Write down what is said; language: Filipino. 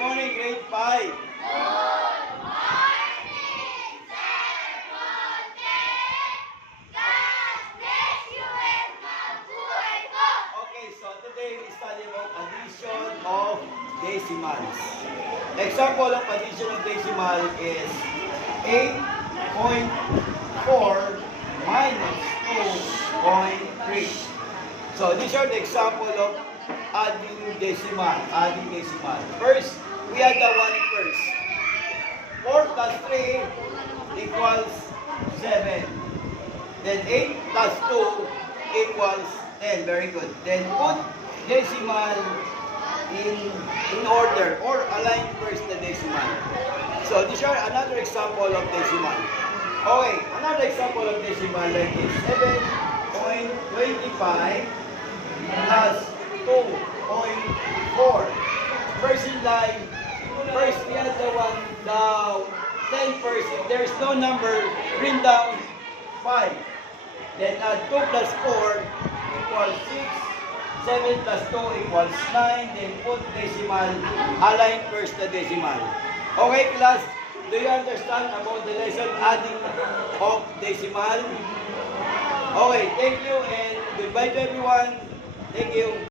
morning, grade 5. Okay, so today we study about addition of decimals. Example of addition of decimal is 8.4 minus 2.3. So these are the example of adding decimal. First, we add the 1 first. 4 plus 3 equals 7. Then 8 plus 2 equals 10. Very good. Then put decimal in order or align first the decimal. So these are another example of decimal. Okay, another example of decimal like this. 7.25 plus 2.4. First in line, first we add the 10 first. If there is no number, bring down 5. Then add 2 plus 4 equals 6. 7 plus 2 equals 9. Then put decimal, align first the decimal. Okay class, do you understand about the lesson adding of decimal? Okay, thank you and goodbye to everyone. Thank you.